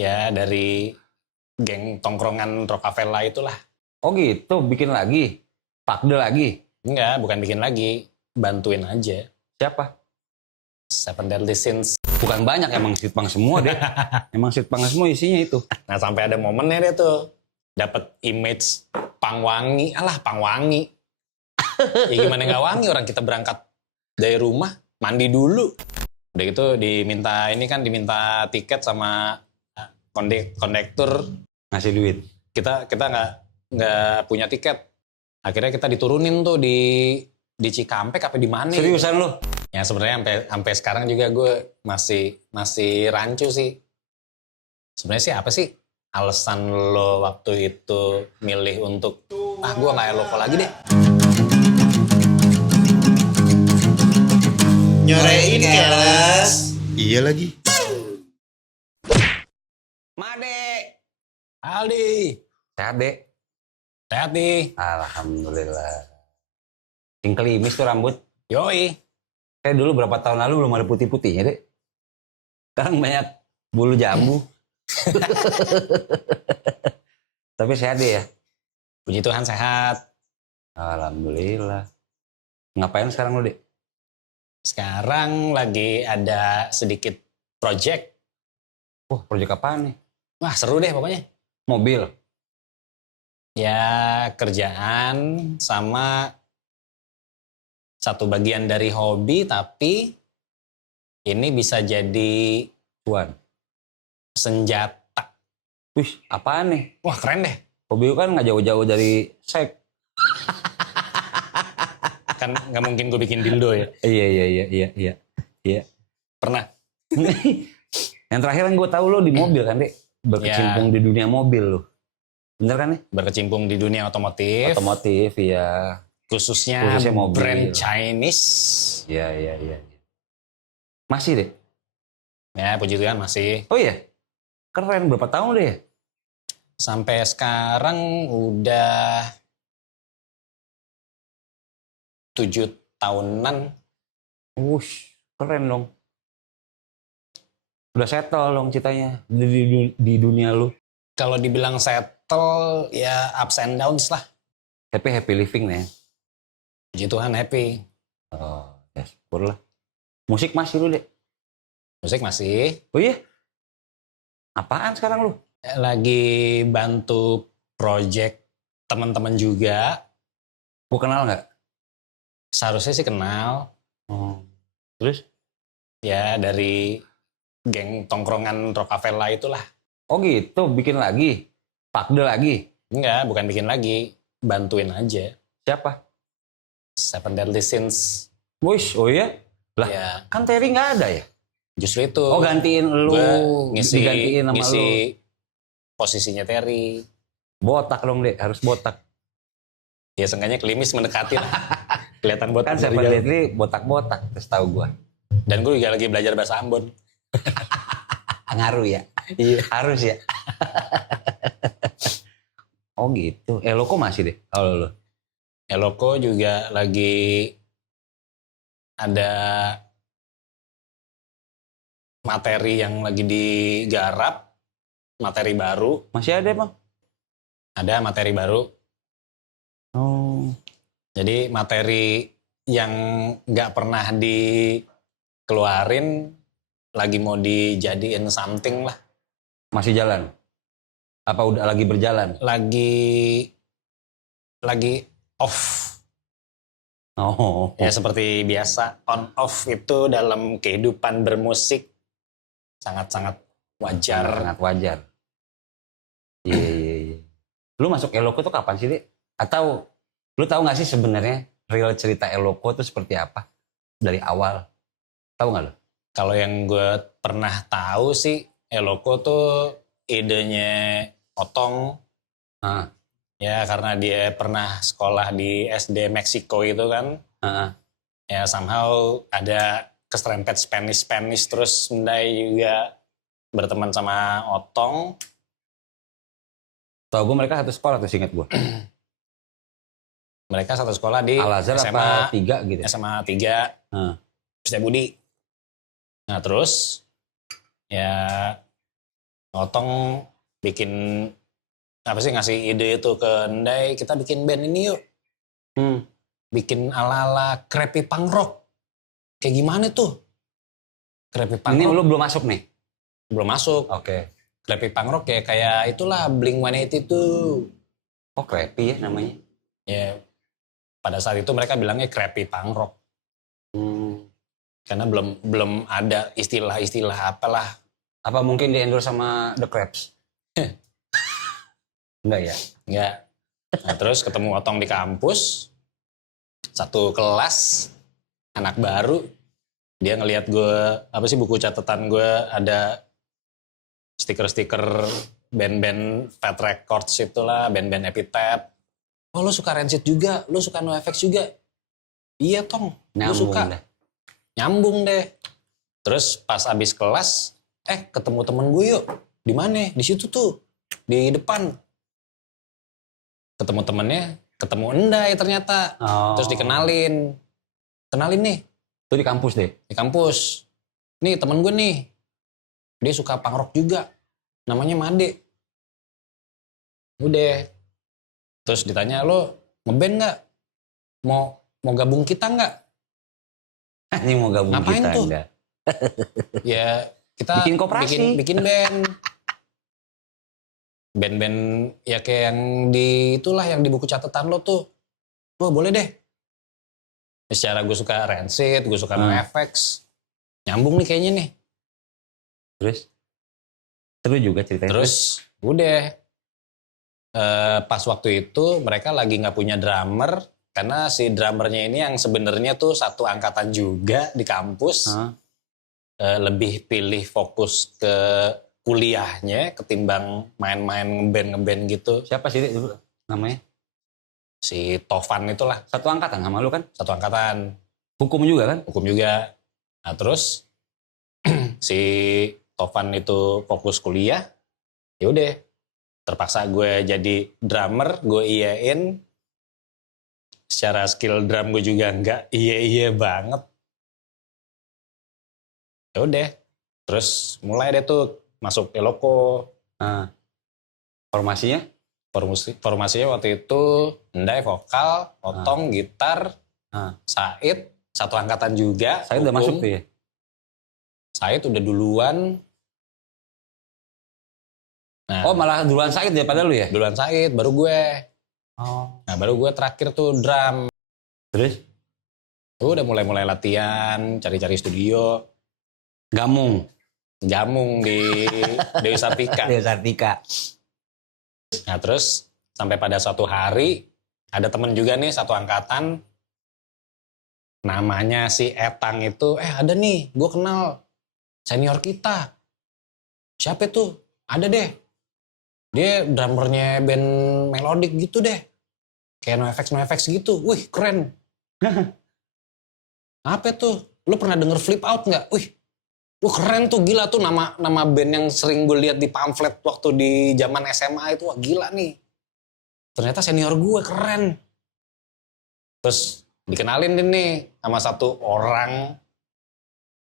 Ya dari geng tongkrongan Rockefeller itulah. Oh gitu, bikin lagi? Pakde lagi? Enggak, bukan bikin lagi. Bantuin aja. Siapa? Seven Deadly Sins. Bukan banyak, emang sitpang semua deh. Emang sitpang semua isinya itu. Nah sampai ada momennya dia tuh. Dapat image pangwangi. Alah pangwangi. Ya gimana nggak wangi, orang kita berangkat dari rumah, mandi dulu. Udah gitu diminta tiket sama kondektur. Ngasih duit. Kita nggak punya tiket. Akhirnya kita diturunin tuh di Cikampek apa di mana? Seriusan lu? Ya sebenarnya sampai sekarang juga gue masih rancu sih. Sebenarnya sih apa sih alasan lo waktu itu milih untuk gue nggak eloko lagi deh. Nyorein kelas. Iya lagi. Made. Aldi, Sehat dek? sehat nih. Alhamdulillah. Yang kelimis tuh rambut. Yoi. Kayak dulu berapa tahun lalu belum ada putih-putihnya dek. Sekarang banyak bulu jambu. Tapi sehat deh ya? Puji Tuhan sehat. Alhamdulillah. Ngapain sekarang lu dek? Sekarang lagi ada sedikit project. Wah, proyek apaan nih? Wah seru deh pokoknya. Mobil. Ya kerjaan sama satu bagian dari hobi, tapi ini bisa jadi Tuan. senjata. Wih, apaan nih? Wah keren deh. Hobi lu kan nggak jauh-jauh dari seks. Kan nggak mungkin gue bikin dildo ya. Iya. Pernah. Yang terakhir kan gue tahu lo di mobil kan dek. Berkecimpung di dunia mobil lo. Bener kan nih? Berkecimpung di dunia otomotif. Otomotif ya. Khususnya mobil. Brand Chinese. Iya. Masih deh? Ya puji Tuhan masih. Oh iya? Keren, berapa tahun deh? Sampai sekarang udah 7 tahunan. Wush, keren dong. Udah settle dong ceritanya di dunia lu. Kalau dibilang settle ya ups and downs lah. Happy living nih. Puji Tuhan happy. Oh, ya syukur lah. Musik masih lu deh? Musik masih. Oh iya? Apaan sekarang lu? Lagi bantu project teman-teman juga. Gua kenal nggak? Seharusnya sih kenal. Oh. Terus? Ya dari geng tongkrongan Rockefeller itulah. Oh gitu, bikin lagi? Pakde lagi? Enggak, bukan bikin lagi. Bantuin aja. Siapa? Seven Deadly Sins. Wush, oh iya? Lah, Ya, kan Terry nggak ada ya? justru itu. Oh gantiin lu, Gua digantiin sama ngisi lu. posisinya Terry. Botak dong deh, harus botak. Ya seenggaknya klimis mendekati lah. Kelihatan botak Kan dari Seven jauh. Deadly botak-botak, terus tahu gua. Dan gue juga lagi belajar bahasa Ambon. Ngaruh ya? Iya. Harus ya? Oh gitu. Eloko masih deh, kalau lu. Eloko juga lagi ada materi yang lagi digarap, materi baru. Masih ada emang? Ada materi baru. Oh. Jadi materi yang nggak pernah dikeluarin lagi mau dijadiin something lah. Masih jalan? Apa udah lagi berjalan? Lagi off. Oh. Ya seperti biasa, on off itu dalam kehidupan bermusik sangat-sangat wajar. Sangat wajar. Iya. Lu masuk Eloko tuh kapan sih, Dek? Atau lu tahu nggak sih sebenarnya real cerita Eloko tuh seperti apa dari awal? Tahu nggak lu? Kalau yang gue pernah tahu sih, Eloko tuh idenya Otong. Ah. Ya karena dia pernah sekolah di SD Meksiko itu kan. Ya somehow ada keserempet Spanish terus Mendai juga berteman sama Otong. Tahu gue mereka satu sekolah tuh, ingat gue. Mereka satu sekolah di Al-Azhar SMA apa 3 gitu. SMA 3 Setiabudi. Nah terus ya Otong bikin apa sih, ngasih ide itu ke Ndai, kita bikin band ini yuk. Bikin ala-ala crappy punk rock. Kayak gimana tuh? Crappy punk Ini rock lu belum masuk nih? belum masuk. Oke. Crappy punk rock kayak itulah Blink-182 tuh. Oh crappy ya namanya? Ya, pada saat itu mereka bilangnya crappy punk rock. Karena belum ada istilah-istilah apalah. Apa mungkin di endorse sama The Crabs? Enggak ya? Enggak. Nah, terus ketemu Otong di kampus. Satu kelas, anak baru. Dia ngelihat gue, apa sih buku catatan gue ada stiker-stiker band-band Fat Records itulah, band-band Epitaph. Oh lu suka Rancid juga, lu suka NoFX juga. Iya Tong, lu suka. Dah. Nyambung deh. Terus pas abis kelas, ketemu temen gue yuk. Di mana? Di situ tuh, di depan. Ketemu temennya, ketemu Endai ternyata. Oh. Terus dikenalin. Kenalin nih. Itu di kampus deh? Di kampus. Nih temen gue nih. Dia suka punk rock juga. Namanya Made. Udah. Terus ditanya, lo ngeband gak? Mau gabung kita gak? Ini mau gabung Ngapain kita tuh? enggak? Ya kita Bikin koperasi. bikin band. Band-band ya kayak yang di itulah yang di buku catatan lo tuh. Wah boleh deh. Secara gue suka Rancid, gue suka NoFX. Nyambung nih kayaknya nih. Terus? Seru juga ceritanya. Terus udah. Pas waktu itu mereka lagi nggak punya drummer. Karena si drummernya ini yang sebenarnya tuh satu angkatan juga di kampus. Lebih pilih fokus ke kuliahnya ketimbang main-main ngeband gitu. Siapa sih dulu namanya? Si Tovan itulah. Satu angkatan sama lu kan? Satu angkatan. Hukum juga kan? Hukum juga. Nah terus si Tovan itu fokus kuliah. Ya udah. Terpaksa gue jadi drummer, gue iyain. Secara skill drum gue juga enggak iya banget. Ya udah. Terus mulai deh tuh masuk Eloko. Formasinya? Formasinya waktu itu Endai vokal, Otong gitar, Said satu angkatan juga. Saya udah masuk tuh ya? Said udah duluan. Nah, Oh malah duluan Said daripada lu ya? duluan Said, baru gue. Oh. Nah baru gue terakhir tuh drum. Terus? Udah mulai latihan, cari-cari studio. Gamung. Jamung di Dewi Sartika. Dewi Sartika. Nah terus sampai pada suatu hari ada temen juga nih satu angkatan. Namanya si Etang itu, ada nih gue kenal senior kita. Siapa tuh? Ada deh. Dia drummernya band melodic gitu deh. Kayak NoFX gitu. Wih keren. Apa tuh? Lu pernah denger Flip Out gak? Wih. Wah keren tuh, gila tuh nama band yang sering gue lihat di pamflet waktu di zaman SMA itu. Wah gila nih. Ternyata senior gue keren. Terus dikenalin deh nih sama satu orang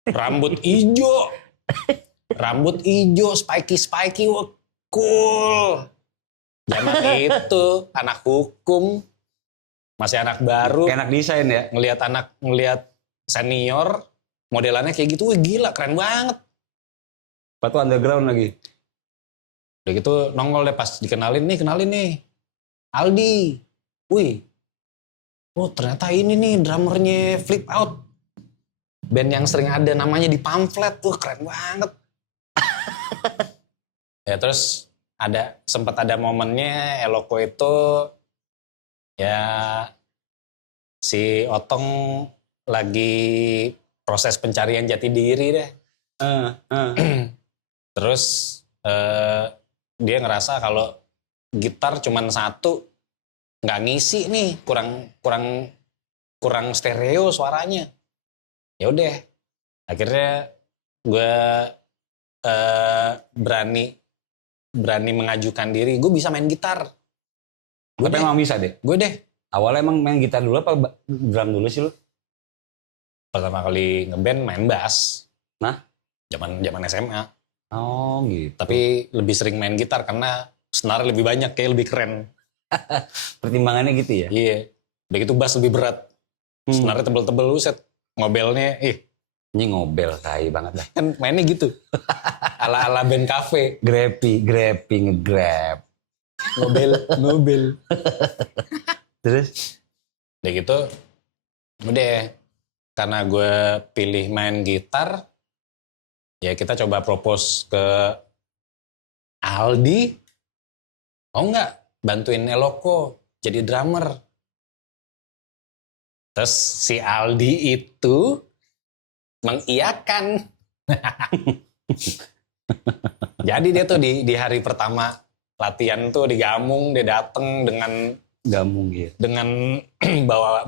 rambut ijo. Rambut ijo, spiky, wah cool. Zaman itu anak hukum, masih anak baru. Kayak anak desain ya? Ngelihat senior modelannya kayak gitu, wih gila keren banget. Sepatu underground lagi. Udah gitu nongol deh pas kenalin nih. Aldi. Wih. Oh ternyata ini nih drummernya Flip Out. Band yang sering ada namanya di pamflet. Wah keren banget. Ya terus sempat ada momennya Eloko itu ya si Otong lagi proses pencarian jati diri deh. Terus dia ngerasa kalau gitar cuman satu nggak ngisi nih, kurang stereo suaranya. Ya udah, akhirnya gue berani mengajukan diri, gue bisa main gitar. Tapi emang bisa deh? Gue deh. Awalnya emang main gitar dulu apa drum dulu sih lu? Pertama kali ngeband main bass. Nah? Zaman SMA. Oh gitu. Tapi lebih sering main gitar karena senar lebih banyak, kayak lebih keren. Pertimbangannya gitu ya? Iya. Udah gitu bass lebih berat. Senarnya tebel-tebel, set. Ngobelnya, Ini ngobel tai banget dah. kan mainnya gitu. Ala-ala band cafe. Grabbing, nge-grab. Ngobel. Terus? Udah gitu, udah. Karena gue pilih main gitar, ya kita coba propose ke Aldi. Oh enggak, bantuin Eloko jadi drummer. Terus si Aldi itu mengiyakan. Jadi dia tuh di hari pertama latihan tuh di Gamung, dia dateng Gamung gitu. dengan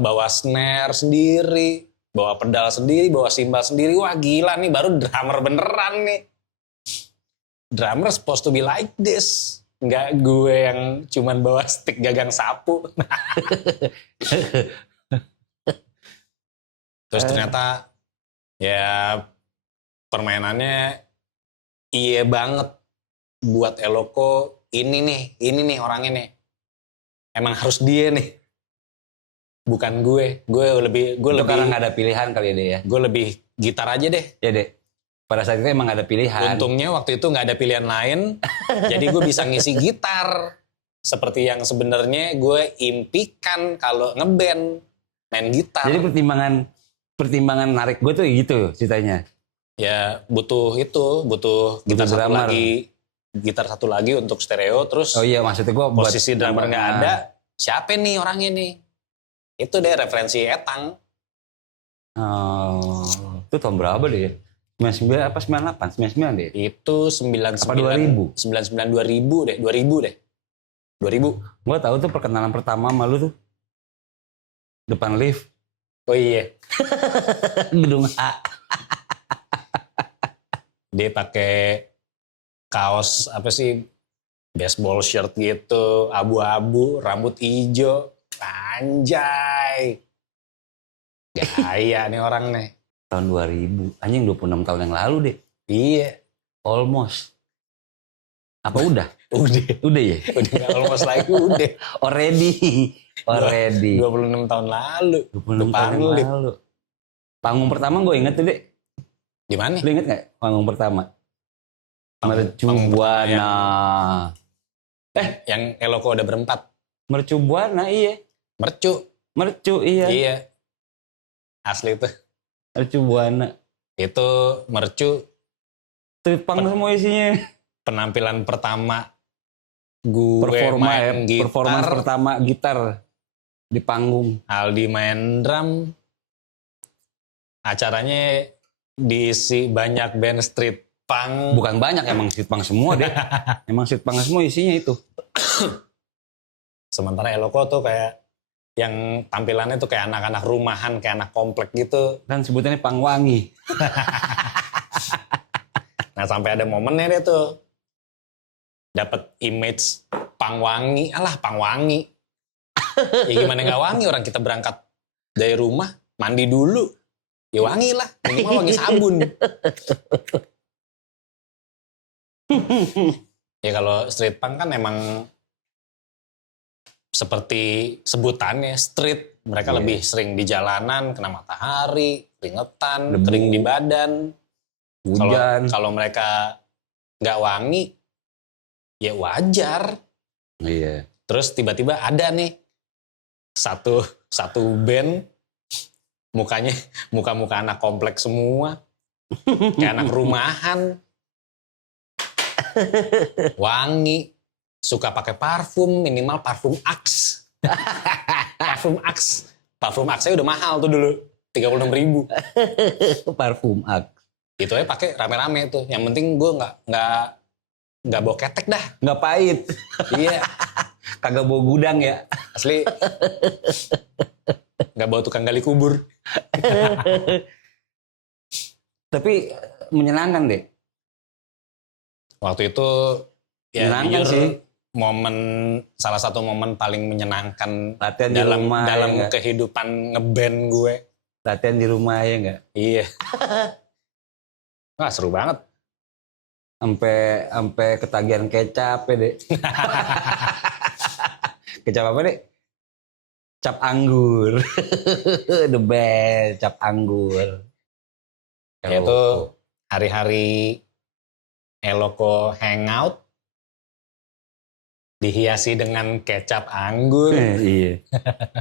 bawa snare sendiri, bawa pedal sendiri, bawa cymbal sendiri. Wah gila nih, baru drummer beneran nih. Drummer supposed to be like this. Nggak gue yang cuman bawa stick gagang sapu. Terus ternyata ya permainannya iya banget buat Eloko. Ini nih orangnya nih. Emang harus dia nih. Bukan gue. Gue lebih Karena nggak ada pilihan kali ya deh ya. Gue lebih gitar aja deh. Ya deh. Pada saat itu emang nggak ada pilihan. Untungnya waktu itu nggak ada pilihan lain. Jadi gue bisa ngisi gitar. Seperti yang sebenarnya gue impikan kalau ngeband main gitar. Jadi pertimbangan narik gue tuh gitu ceritanya. Ya butuh gitar satu drummer. lagi, gitar satu lagi untuk stereo. Terus Oh iya maksudnya gue buat posisi drummer nggak ada, siapa nih orangnya nih? Itu deh referensi Etang. Oh, itu tahun berapa deh ya? 99 apa 98? 99 deh. Itu 99 Apa 2000? 99 2000 deh. 2000. Gue tahu tuh perkenalan pertama sama lu tuh. Depan lift. Oh iya. Gedung A. Dia pakai kaos apa sih? Baseball shirt gitu, abu-abu, rambut hijau. Anjay. Gaya nih orang nih. Tahun 2000. Anjing 26 tahun yang lalu deh. Iya. Almost. Apa udah? Udah. Udah ya? Udah gak almost lagi, udah. Already. 26 tahun lalu. 26 tahun yang Lip. lalu. Panggung pertama gue inget tuh deh. Di mana? Lu inget gak panggung pertama? Mercu panggung Buana. Yang Eloko udah berempat. Mercu Buana iya. Mercu iya. Iya. Asli tuh. Mercu Buana. Itu mercu Street punk semua isinya. penampilan pertama gue main gitar. Performance pertama gitar di panggung. Aldi main drum. Acaranya diisi banyak band street punk. Bukan banyak, emang street punk semua deh. Emang street punk semua isinya itu. Sementara Eloko tuh kayak yang tampilannya tuh kayak anak-anak rumahan, kayak anak komplek gitu. Dan sebutannya Pangwangi. Nah sampai ada momennya dia tuh dapat image Pangwangi. Alah Pangwangi. Ya gimana nggak wangi, orang kita berangkat dari rumah mandi dulu. Ya wangi lah, minimal wangi sabun. Ya kalau street punk kan emang seperti sebutannya street. Mereka lebih sering di jalanan, kena matahari, keringetan, Debu. kering di badan. Hujan. Kalau mereka nggak wangi, ya wajar. Iya. Terus tiba-tiba ada nih satu band muka-muka anak kompleks semua, kayak anak rumahan, wangi, suka pakai parfum, minimal parfum Axe. Parfum Axe udah mahal tuh dulu, 36.000. Parfum Ak. Itu aja pakai rame-rame tuh. Yang penting gue nggak bawa ketek dah. Nggak pahit. Iya, Kagak bawa gudang ya. asli. Nggak bawa tukang gali kubur. Tapi menyenangkan deh. Waktu itu ya Menyenangkan jujur, sih. salah satu momen paling menyenangkan Latihan di dalam rumah ya nggak? kehidupan ngeband gue. Latihan di rumah ya nggak? Iya. Wah seru banget. sampai ketagihan kecap ya, Dek. Kecap apa, Dek? Cap anggur. The best, cap anggur. Itu hari-hari Eloko hangout dihiasi dengan kecap anggur, Iya.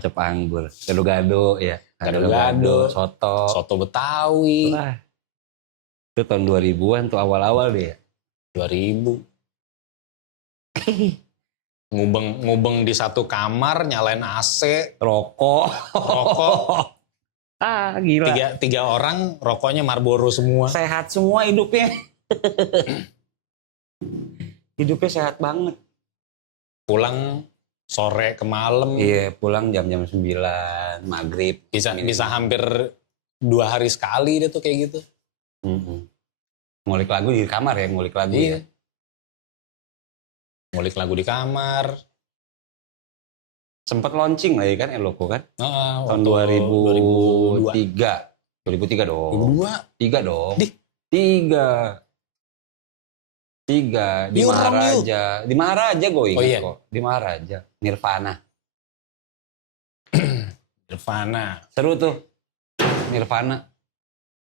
Cap anggur. Gado-gado ya. Gado-gado. Soto. soto Betawi. Wah. Itu tahun 2000-an tuh awal-awal deh ya. 2000. Ngubeng di satu kamar, nyalain AC, Rokok. rokok. Gila. Tiga orang, rokoknya Marlboro semua. Sehat semua hidupnya. Hidupnya sehat banget. Pulang sore ke malam, Iya, pulang jam-jam 9, maghrib. bisa hampir 2 hari sekali deh tuh kayak gitu. Ngulik lagu di kamar ya, ngulik lagu Iya. ya. Ngulik lagu di kamar. Sempat launching lah ya kan Eloko kan? Tahun waktu 2003. 2003 dong. 2002. 3 dong. Di? 3 di Yuk, Maharaja. Di Maharaja gue ingat Oh, iya. kok. Di Maharaja. Nirvana. Nirvana. Seru tuh. Nirvana.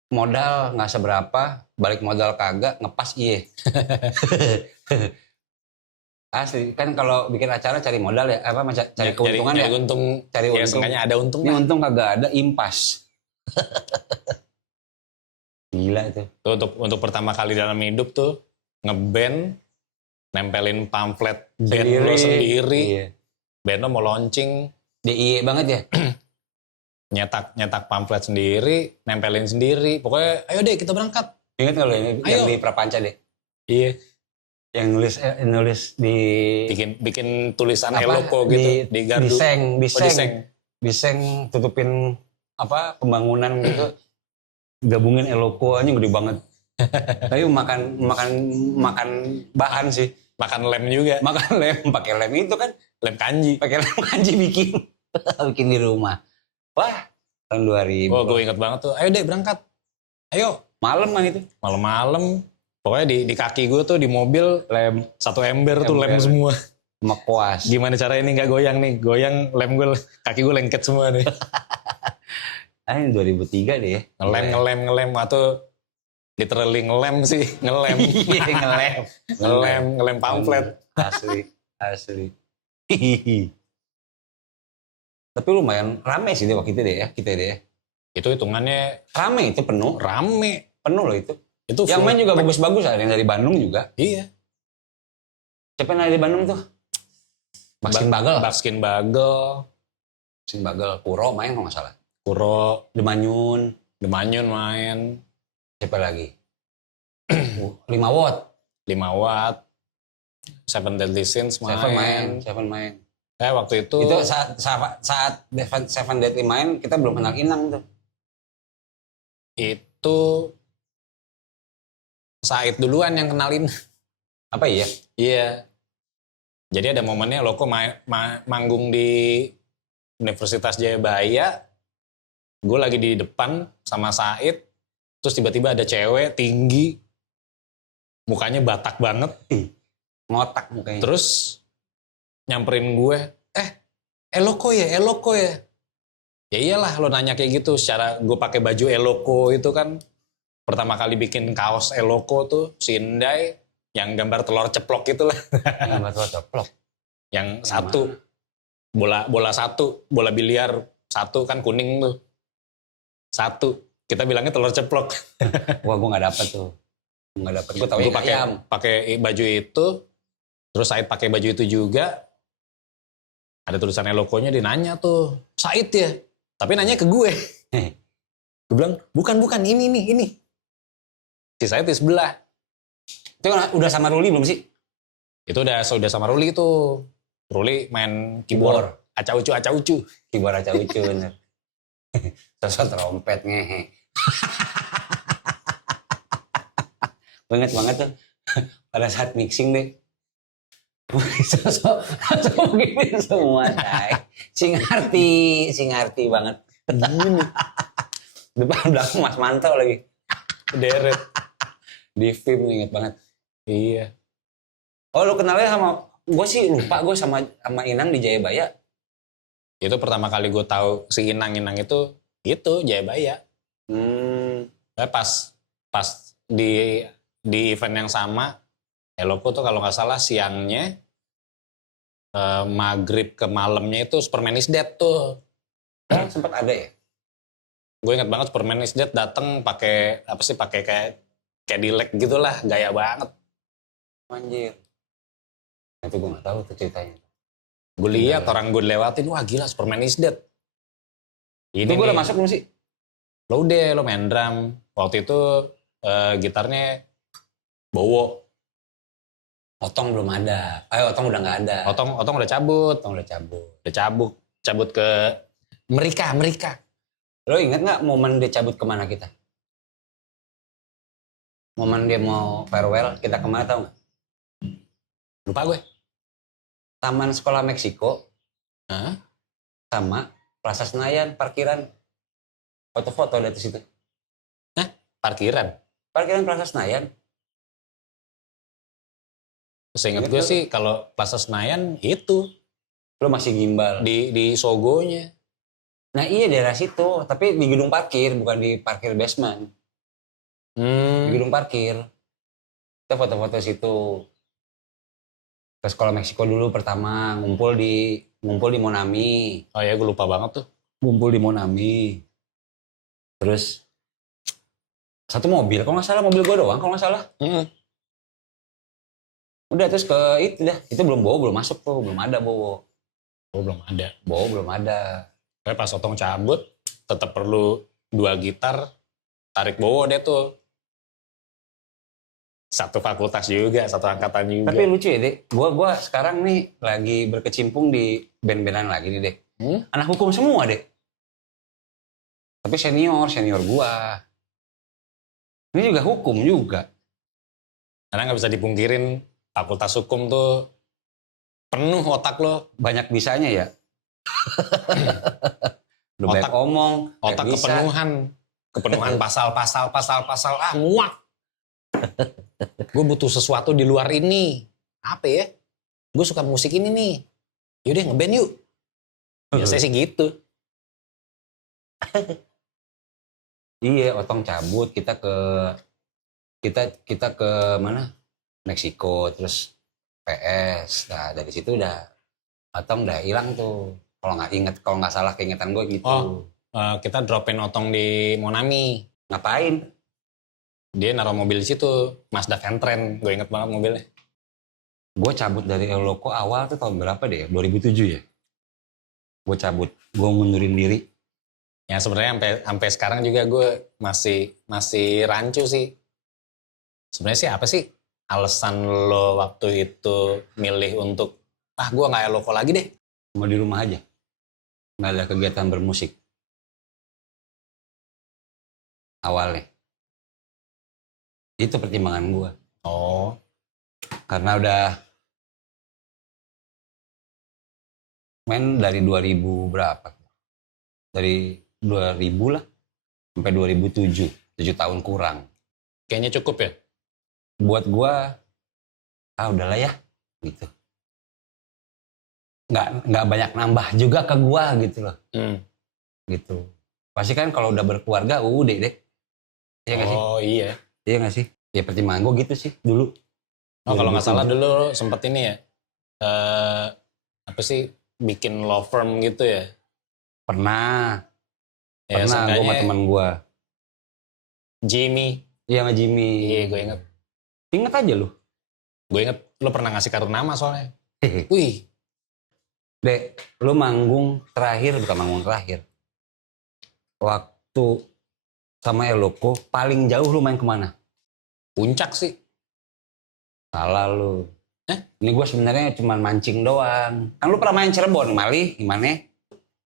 Modal nggak seberapa, balik modal kagak, ngepas iye. Asli, kan kalau bikin acara cari modal ya, apa cari keuntungan cari ya. untung. Cari Ya untung. seenggaknya ada untung. Ini untung kagak ada, impas. Gila itu. Tuh, untuk pertama kali dalam hidup tuh ngeband, nempelin pamflet band lo sendiri. Iya. Band lo mau launching, DIY banget ya. nyetak pamflet sendiri, nempelin sendiri. Pokoknya ayo deh kita berangkat. Ingat kalau yang Ayo. di Prapanca deh. Iya. Yang nulis di Bikin tulisan apa, Eloko gitu di gardu. Diseng tutupin apa pembangunan gitu. Gabungin Eloko aja gede banget. Tapi makan bahan sih. Makan lem juga. Makan lem, pakai lem itu kan. Lem kanji. Pakai lem kanji bikin. Bikin di rumah. Wah, tahun 2000. Oh, gue inget banget tuh. Ayo deh berangkat. Ayo. Malam kan itu. Malam-malam. Pokoknya di kaki gue tuh di mobil Lem satu ember tuh lem Ember. semua. sama kuas. Gimana cara ini nggak goyang nih? Goyang lem gue, kaki gue lengket semua nih. Ini 2003 deh ya. Ngelem atau literally ngelem sih, ngelem. Iya, ngelem pamflet. Asli. Tapi lumayan rame sih deh waktu itu deh ya, kita deh ya. Itu hitungannya Rame itu penuh loh itu. Itu Yang full. main juga bagus-bagus, ada yang dari Bandung juga. Iya. Siapa yang dari Bandung tuh? Baskin Bagel. Baskin Bagel. Baskin Bagel. Kuro main kalau nggak salah. Kuro. Demanyun. Demanyun main. Siapa lagi? 5 watt. 5 watt. Seven Deadly Sins main. Seven main. Waktu itu. Itu saat Seven Deadly main, kita belum kenal Inang tuh. Itu Said duluan yang kenalin. Apa iya? Iya. Jadi ada momennya Loko manggung di Universitas Jayabaya. Gue lagi di depan sama Said. Terus tiba-tiba ada cewek tinggi. Mukanya Batak banget. Ngotak mukanya. Terus nyamperin gue. Eloko ya? Ya iyalah lo nanya kayak gitu. Secara gue pakai baju Eloko itu kan. Pertama kali bikin kaos Eloko tuh. Sindai. Yang gambar telur ceplok itulah. Gambar telur ceplok. Yang satu. Bola satu. Bola biliar satu kan kuning tuh. Satu. Kita bilangnya telur ceplok. Wah, gue nggak dapet tuh. Nggak dapet. Gue tahu Gue pakai baju itu. Terus Said pakai baju itu juga. Ada tulisannya Lokonya, dia nanya tuh. Said ya? Tapi nanya ke gue. Gue bilang, bukan ini. Si Said di sebelah. Itu udah sama Ruli belum sih? Itu udah sama Ruli tuh. Ruli main keyboard. Aca-ucu. Keyboard aca-ucu bener. Sosok trompet ngehe. Banget tuh. Pada saat mixing deh. Sosok begini semua, say. Si ngerti banget. Gini. Depan belakang Mas Mantau lagi. Deret. Di film inget banget. Iya. Oh lu kenalnya sama, gue sih lupa gue sama Inang di Jayabaya. Itu pertama kali gue tahu si Inang itu Jayabaya. Pas pas di event yang sama, Eloko tuh kalau nggak salah siangnya, maghrib ke malamnya itu Superman is Dead tuh. Sempat ada ya? Gue ingat banget Superman is Dead dateng pakai apa sih, pakai kayak Cadillac gitulah, gaya banget. Anjir. Itu gue nggak tahu tuh ceritanya. Gue lihat orang gue lewatin, wah gila Superman is Dead. Itu gue udah masuk belum sih? Lo main drum. Waktu itu gitarnya Bowo. Otong belum ada. Otong udah nggak ada. Otong udah cabut. Udah cabut ke Amerika. Lo inget nggak momen dia cabut kemana kita? Momen dia mau farewell, kita kemana tau nggak? Lupa gue. Taman Sekolah Meksiko. Hah? Sama Plaza Senayan, parkiran. Foto-foto dari situ. Parkiran. Parkiran Plaza Senayan. Seingat Ingat gue tuh. sih kalau Plaza Senayan itu Lo masih gimbal. di Sogonya. Nah iya daerah situ, tapi di gedung parkir, bukan di parkir basement. Di gedung parkir. Kita foto-foto situ. Ke Sekolah Meksiko dulu pertama, ngumpul di Monami. Oh ya, gue lupa banget tuh. Ngumpul di Monami. Terus satu mobil, kalau nggak salah mobil gue doang, kalau nggak salah. Udah terus ke itu dah, itu belum masuk tuh, belum ada Bowo. Oh, belum ada. Bowo belum ada. Tapi pas Otong cabut, tetap perlu 2 gitar, tarik Bowo deh tuh. Satu fakultas juga, satu angkatan juga. Tapi lucu ya dek, gua sekarang nih lagi berkecimpung di band-bandan lagi nih dek. Anak hukum semua dek. Tapi senior gua. Ini juga hukum juga. Karena nggak bisa dipungkirin, fakultas hukum tuh penuh otak lo. Banyak bisanya ya. Lu banyak omong, Otak bisa. kepenuhan pasal, muak. Gue butuh sesuatu di luar ini. Apa ya? Gue suka musik ini nih. Yaudah ngeband yuk. Biasanya sih gitu. Iya, Otong cabut, kita ke mana? Meksiko, terus PS. Nah, dari situ udah Otong udah hilang tuh. Kalau nggak salah keingetan gue gitu. Kita dropin Otong di Monami. Ngapain? Dia naruh mobil di situ, Mazda Ventren. Gue inget banget mobilnya. Gue cabut dari Eloko awal tuh tahun berapa deh? 2007 ya? Gue cabut, gue ngundurin diri. Ya sebenarnya sampai sekarang juga gue masih rancu sih. Sebenarnya sih apa sih alasan lo waktu itu milih untuk gue nggak Eloko lagi deh? Mau di rumah aja, nggak ada kegiatan bermusik. Awalnya, itu pertimbangan gue. Oh, Karena udah main dari 2000 berapa? Dari 2000 lah sampai 2007, 7 tahun kurang. kayaknya cukup ya. Buat gua udahlah ya gitu. Nggak banyak nambah juga ke gua gitu loh. Gitu. Pasti kan kalau udah berkeluarga udah deh. Iya nggak sih? Oh iya. Iya nggak sih? Ya pertimbangan gua gitu sih dulu. Oh kalau nggak salah dulu sempet ini ya. Apa sih bikin law firm gitu ya? Pernah Ya, gua sama seenggaknya teman gua. Jimmy. Iya sama Jimmy. Iya gue inget. Ingat aja lu. Gue inget lo pernah ngasih kartu nama soalnya. Hehe. Wih. Dek, lu manggung terakhir, bukan manggung terakhir. Waktu sama Eloko, paling jauh lu main kemana? Puncak sih. Salah lu. Ini gue sebenarnya cuma mancing doang. Kan lu pernah main Cirebon, Mali, gimana?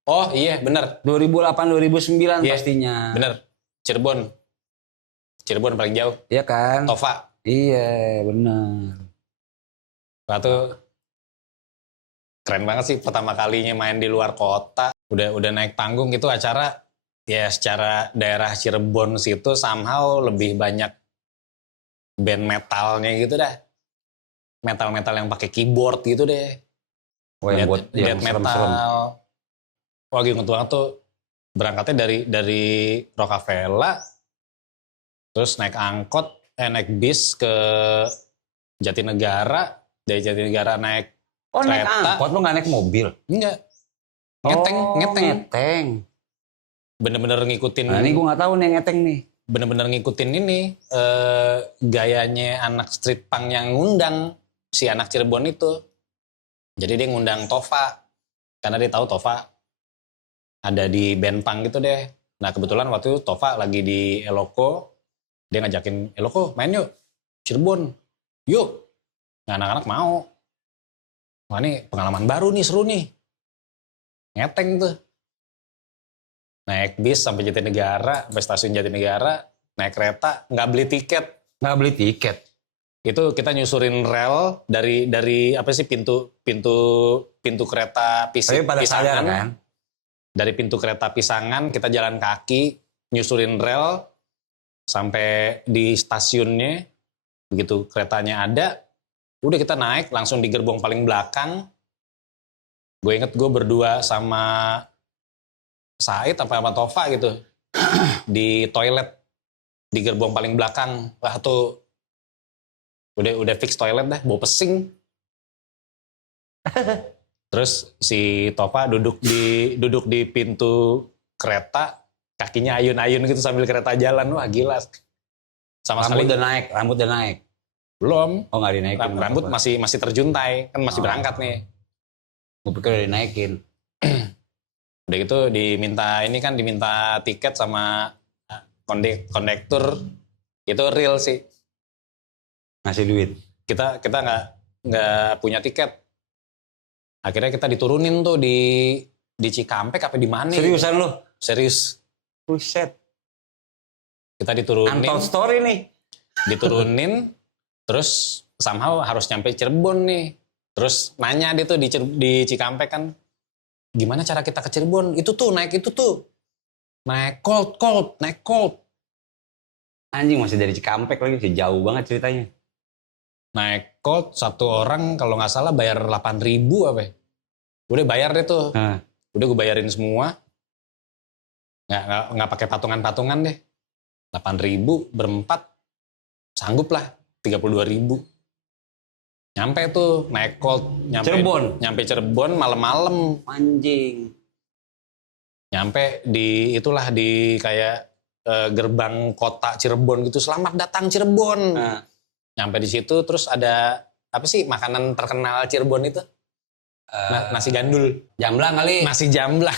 Oh iya bener. 2008-2009 Iya, pastinya. Bener. Cirebon paling jauh. Iya kan? Tova. Iya, bener. Waktu keren banget sih pertama kalinya main di luar kota. Udah naik panggung itu acara ya secara daerah Cirebon situ somehow lebih banyak band metalnya gitu dah. Metal-metal yang pakai keyboard gitu deh. Oh, yang buat yang death metal. serem-serem. Wah, inget banget tuh. Berangkatnya dari Rockefeller, terus naik naik bis ke Jatinegara, dari Jatinegara naik Oh, naik kereta. angkot, lu nggak naik mobil? Enggak. Ngeteng. Bener-bener ngikutin. Nah, ini gue nggak tahu nih yang ngeteng nih. Bener-bener ngikutin ini gayanya anak street punk yang ngundang si anak Cirebon itu. Jadi dia ngundang Tova karena dia tahu Tova ada di band punk gitu deh. Nah kebetulan waktu itu Tova lagi di Eloko, dia ngajakin Eloko main yuk Cirebon, yuk. Nah anak-anak mau. Wah ini pengalaman baru nih, seru nih. Ngeteng tuh. Naik bis sampai Jatinegara, sampai stasiun Jatinegara, naik kereta, nggak beli tiket. Nggak beli tiket. Itu kita nyusurin rel dari apa sih pintu kereta Tapi pada sadar Pisangan. kan? Dari pintu kereta Pisangan kita jalan kaki, nyusurin rel sampai di stasiunnya. Begitu keretanya ada, udah kita naik langsung di gerbong paling belakang. Gue inget gue berdua sama Said sampai sama Tova gitu di toilet di gerbong paling belakang. Wah tuh udah fix toilet dah, bau pesing. Terus si Tova duduk di pintu kereta, kakinya ayun-ayun gitu sambil kereta jalan. Wah gila. Sama Rambut sekali udah naik. belum. Oh, nggak dinaikin. Rambut masih terjuntai, kan masih berangkat nih. Gue pikir udah dinaikin. Udah gitu diminta tiket sama kondektur. Itu real sih. Ngasih duit. Kita nggak punya tiket. Akhirnya kita diturunin tuh di Cikampek apa di mana? Seriusan lu? Serius. Buset. Kita diturunin. Untold story nih. Diturunin, terus somehow harus nyampe Cirebon nih. Terus nanya dia tuh di Cikampek kan, gimana cara kita ke Cirebon? Itu tuh naik Colt. Anjing masih dari Cikampek lagi, jauh banget ceritanya. Naik Colt satu orang kalau nggak salah bayar 8.000 apa ya? Udah bayar deh tuh. Nah. Udah gue bayarin semua. Nggak pakai patungan deh. 8.000 berempat sanggup lah 32.000. Nyampe tuh naik Colt nyampe Cirebon malam-malam. Anjing. Nyampe di kayak gerbang kota Cirebon gitu. Selamat datang Cirebon. Nah. Nyampe di situ terus ada apa sih makanan terkenal Cirebon itu? Nasi gandul. Jamblang kali. Nasi jamblang.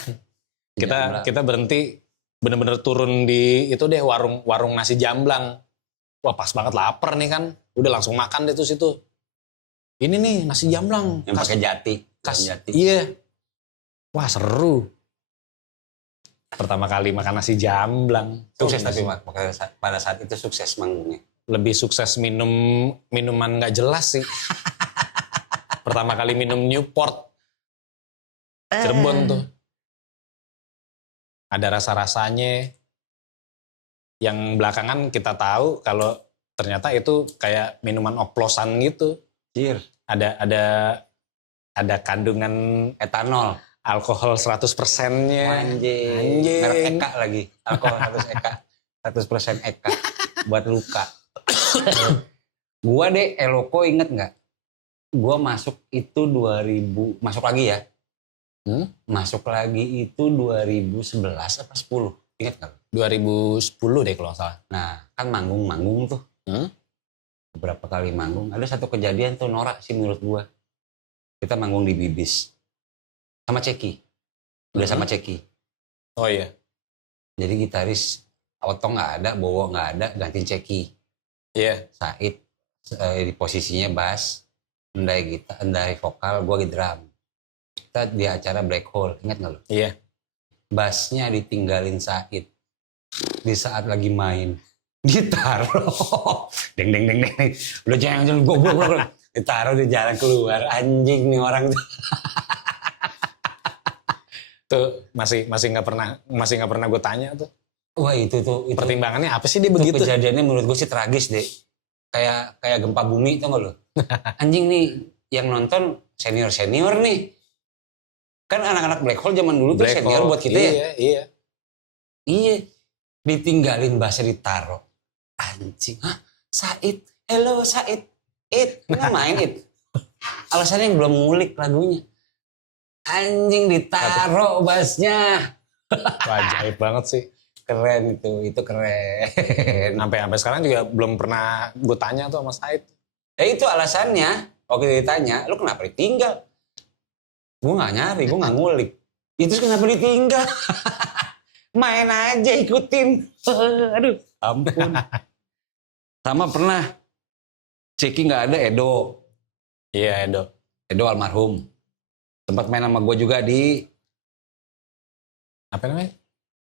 Kita berhenti bener-bener turun di itu deh warung nasi jamblang. Wah pas banget lapar nih kan. Udah langsung makan deh tuh situ. Ini nih nasi jamblang. Yang pakai jati. Iya. Wah seru. Pertama kali makan nasi jamblang. Sukses tapi pada saat itu sukses manggungnya. Lebih sukses minuman nggak jelas sih. Pertama kali minum Newport. Cirebon tuh. Ada rasa-rasanya. Yang belakangan kita tahu kalau ternyata itu kayak minuman oplosan gitu. Cheer. Ada kandungan Etanol. Alkohol 100%-nya. Anjing. Merek Eka lagi. Alkohol 100 Eka. 100% Eka. Buat luka. Gua deh Eloko inget nggak? Gua masuk itu 2000. Masuk lagi ya? Masuk lagi itu 2011 apa 10? Ingat nggak? 2010 deh kalau nggak salah. Nah kan manggung tuh. Beberapa kali manggung. Ada satu kejadian tuh norak sih menurut gua. Kita manggung di Bibis. Sama Ceki. Udah sama Ceki. Oh iya. Jadi gitaris Otong nggak ada, Bowo nggak ada, gantiin Ceki. Iya. Said di posisinya bass, Endai vokal, gua di drum. Kita di acara Black Hole, ingat nggak lo? Iya. Bassnya ditinggalin Said di saat lagi main. Ditaruh. Deng. Udah jangan goblok. Ditaruh di jalan keluar. Anjing nih orang tuh. Tuh masih nggak pernah gue tanya tuh. Wah itu Pertimbangannya apa sih dia itu begitu? kejadiannya menurut gue sih tragis deh. kayak gempa bumi tau gak lo? Anjing nih yang nonton senior nih. Kan anak-anak Black Hole zaman dulu tuh senior buat kita ya. Iya. Ditinggalin bahasa ditaro. Anjing. Hah? Said. Hello Said. Nggak main It. Alasannya yang belum ngulik lagunya. Anjing ditaro bassnya. Ajaib banget sih. Keren itu keren. Sampai sekarang juga belum pernah gue tanya tuh sama Said. Itu alasannya. Waktu ditanya, lu kenapa ditinggal? Gue gak nyari, gue gak ngulik. Itu kenapa ditinggal? Main aja ikutin. Aduh, ampun. Sama pernah Ceki gak ada Edo. Iya Edo. Edo almarhum. Sempat main sama gue juga di... Apa namanya?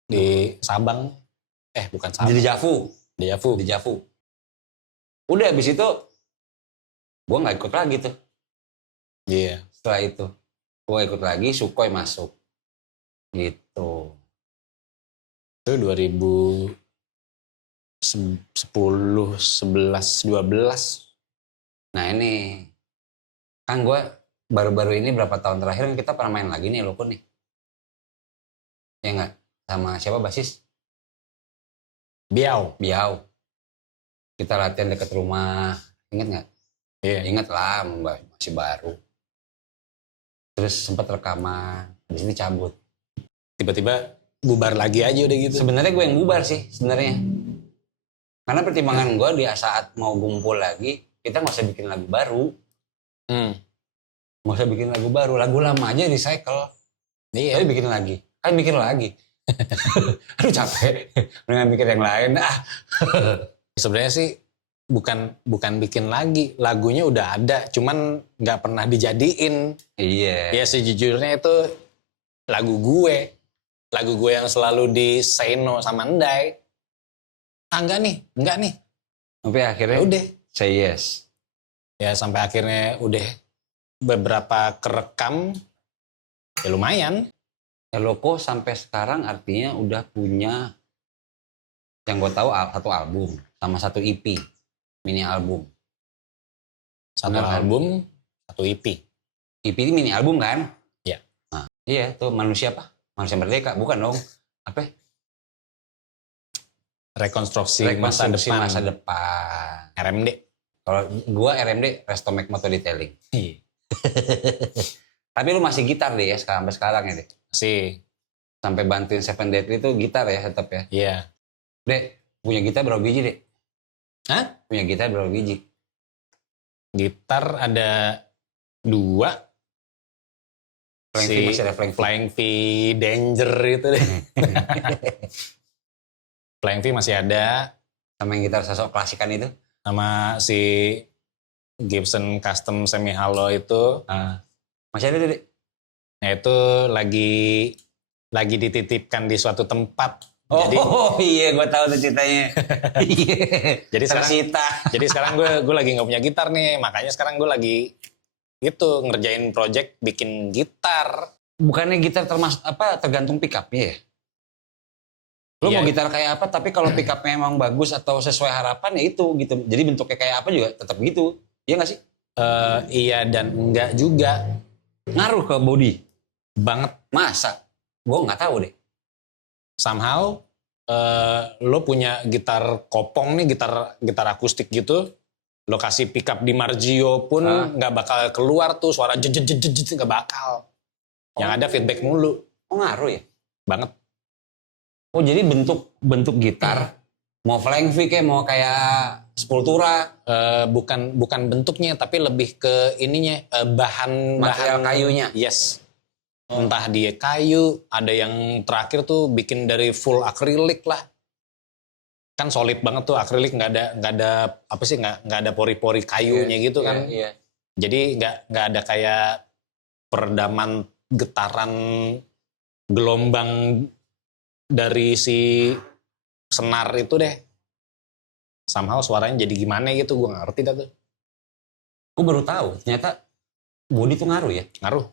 Di Sabang. Bukan Sabang. Di Javu. Di Javu. Udah habis itu, gue gak ikut lagi tuh. Iya. Setelah itu. Gue ikut lagi, Sukhoi masuk. Gitu. Itu 2010, 11, 12. Nah ini, kan gue baru-baru ini berapa tahun terakhir kan kita pernah main lagi nih Loko nih. Ya nggak? Sama siapa basis? Biau. Kita latihan dekat rumah, inget nggak? Iya. Ingat lah, masih baru. Terus sempat rekaman, di sini cabut. Tiba-tiba bubar lagi aja udah gitu. Sebenarnya gue yang bubar sih sebenarnya. Karena pertimbangan gue di saat mau kumpul lagi, kita nggak usah bikin lagu baru. Nggak usah bikin lagu baru, lagu lama aja recycle. Iya. Tapi bikin lagi, kan bikin lagi. Aduh capek, dengan bikin yang lain. Sebenarnya sih bukan bikin lagi, lagunya udah ada, cuman nggak pernah dijadiin. Iya. Ya sejujurnya itu lagu gue yang selalu di say no sama Endai. Enggak nih. Sampai akhirnya Ya udah. say yes. Ya sampai akhirnya udah beberapa kerekam, ya lumayan. Loko sampai sekarang artinya udah punya, yang gue tahu satu album sama satu EP, mini album. Satu Benar, kan? album, satu EP. EP ini mini album kan? Iya. Nah, iya tuh Manusia apa? Manusia Merdeka, bukan dong? Apa? Rekonstruksi masa depan. RMD. Kalau gua RMD, Restomake Moto Detailing. Iya. Tapi lu masih gitar deh ya sampai sekarang ya deh. Sih. Sampai bantuin Seven Deadly itu gitar ya tetap ya. Iya. Dek, punya gitar berapa biji dek? Hah? Punya gitar berapa biji? Gitar ada 2. Flying V masih ada Flying V. Flying V Danger itu deh. Flying V masih ada. Sama yang gitar sosok klasikan itu? Sama si Gibson Custom Semi Hollow itu. Masih ada dek? Nah itu lagi dititipkan di suatu tempat. Iya gue tahu tuh ceritanya. Jadi sekarang gue lagi nggak punya gitar nih, makanya sekarang gue lagi gitu ngerjain project bikin gitar. Bukannya gitar tergantung pick up-nya ya? Lo Iya. mau gitar kayak apa, tapi kalau pick up-nya emang bagus atau sesuai harapan ya itu gitu. Jadi bentuknya kayak apa juga tetap gitu. Iya nggak sih? Iya dan enggak juga. Ngaruh ke body? Banget. Masa? Gue nggak tahu deh. Somehow lo punya gitar kopong nih, gitar akustik gitu, lo kasih pickup di Margio pun nggak bakal keluar tuh suara jejet nggak bakal. Yang ada feedback mulu. Oh ngaruh ya? Banget. Oh jadi bentuk gitar mau Flying V kayak mau kayak Sepultura. Bukan bentuknya tapi lebih ke ininya bahan kayunya. Yes. Entah dia kayu, ada yang terakhir tuh bikin dari full akrilik lah. Kan solid banget tuh akrilik, nggak ada apa sih, nggak ada pori-pori kayunya gitu kan. Iya. Jadi nggak ada kayak peredaman getaran gelombang dari si senar itu deh. Somehow suaranya jadi gimana gitu, gue nggak ngerti dah tuh. Gue baru tahu ternyata body tuh ngaruh ya. Ngaruh.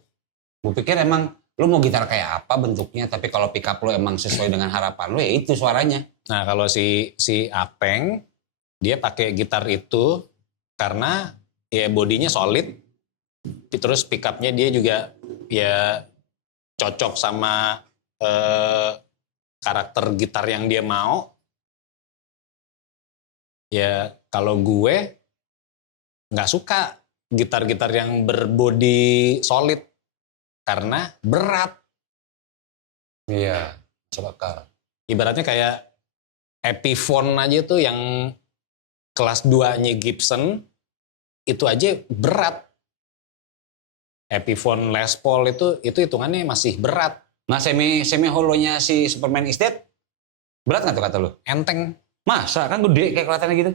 Gue pikir emang lu mau gitar kayak apa bentuknya, tapi kalau pick up lu emang sesuai dengan harapan lu ya itu suaranya. Nah kalau si Apeng dia pakai gitar itu karena ya bodinya solid, terus pickupnya dia juga ya cocok sama karakter gitar yang dia mau. Ya kalau gue nggak suka gitar-gitar yang berbodi solid karena berat. Iya, masuk akal. Ibaratnya kayak Epiphone aja tuh yang kelas 2-nya Gibson itu aja berat. Epiphone Les Paul itu hitungannya masih berat. Nah semi hollow-nya si Superman is Dead berat nggak tuh kata lu? Enteng. Masa kan gede kayak kelihatannya gitu?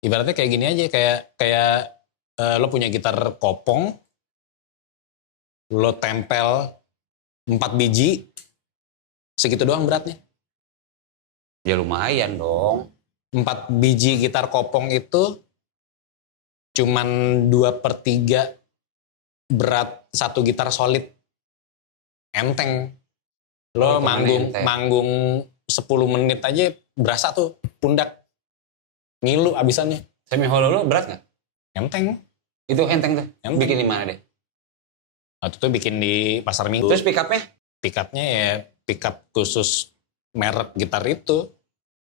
Ibaratnya kayak gini aja, kayak lo punya gitar kopong, lo tempel 4 biji, segitu doang beratnya. Ya lumayan dong. 4 biji gitar kopong itu cuman 2/3 berat satu gitar solid. Enteng. Lo manggung 10 menit aja berasa tuh pundak ngilu abisannya. Semi hollow lo berat nggak? Enteng. Itu enteng tuh. Enteng. Bikin di mana deh? Waktu itu bikin di Pasar Minggu. Terus pick up-nya? Pickupnya ya pickup khusus merek gitar itu.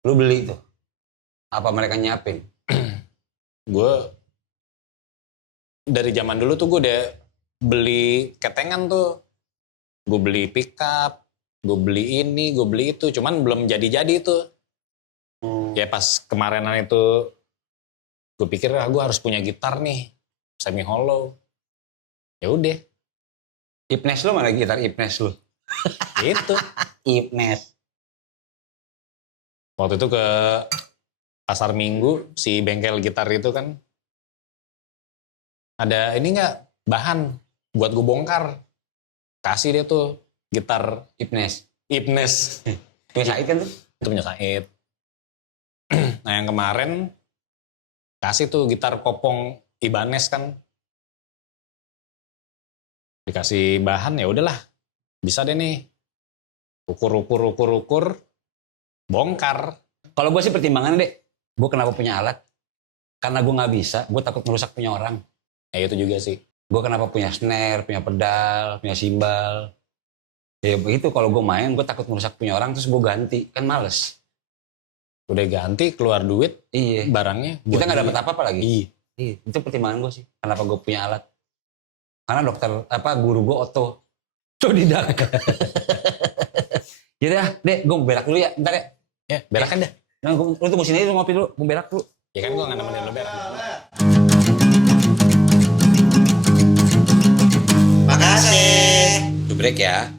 Lu beli itu? Apa mereka nyiapin? Gue dari zaman dulu tuh gue udah beli ketengan tuh. Gue beli pickup, gue beli ini, gue beli itu. Cuman belum jadi-jadi tuh. Ya pas kemarinan itu gue pikir gue harus punya gitar nih semi hollow. Ya udah. Ipnes lu mana gitar Ipnes lu? Itu. Ipnes. Waktu itu ke Pasar Minggu, si bengkel gitar itu kan ada ini nggak bahan buat gue bongkar. Kasih dia tuh gitar Ipnes. Ipnes. Punya Said kan tuh? Itu punya Said. Nah yang kemarin kasih tuh gitar kopong Ibanez kan. Dikasih bahan ya udahlah. Bisa deh nih. Ukur. Bongkar. Kalau gue sih pertimbangannya deh, gue kenapa punya alat? Karena gue nggak bisa, gue takut merusak punya orang. Ya itu juga sih. Gue kenapa punya snare, punya pedal, punya simbal. Ya begitu kalau gue main, gue takut merusak punya orang, terus gue ganti. Kan males. Udah ganti, keluar duit, Iya. barangnya. Kita nggak dapat apa-apa lagi. Iya. Itu pertimbangan gue sih. Kenapa gue punya alat? Karena guru gue Otto. Codidak. Yaudah, Dek, gue berak dulu ya. Bentar ya. Ya, berakan dah. Nah, lu tunggu sini aja, lu ngopi dulu. Gue berak dulu. Ya kan gue nggak nemenin lo berak. Makasih. Lu break ya.